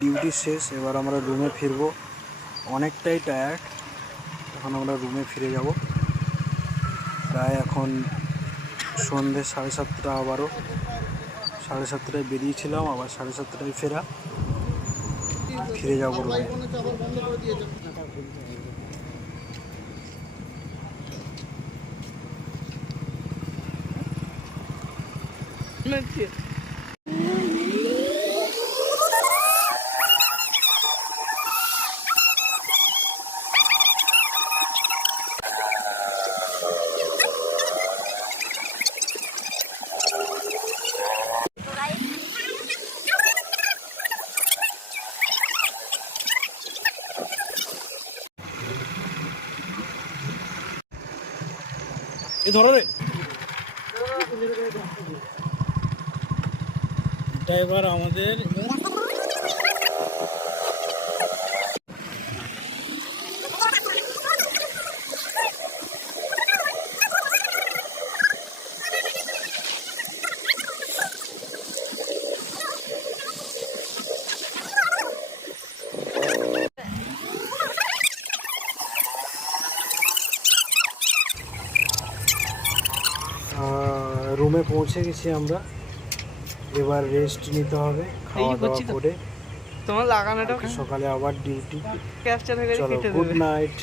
Duty শেষ, এবার আমরা রুমে ফিরবো। অনেকটাই টায়ার্ড, এখন আমরা রুমে ফিরে যাব। প্রায় এখন সন্ধ্যে 7:30, আবারও 7:30টায় বেরিয়েছিলাম, আবার 7:30টায় ফিরে যাবো রুমে। এ ধরো রে, এটা এবার আমাদের রুমে পৌঁছে গেছি আমরা। এবার রেস্ট নিতে হবে, খাওয়া দাওয়া করে। তোমার লাগানোটা সকালে আবার ডিউটি। ক্যাপচার হয়ে গেছে, চলো, কেটে গুড দেবে। নাইট।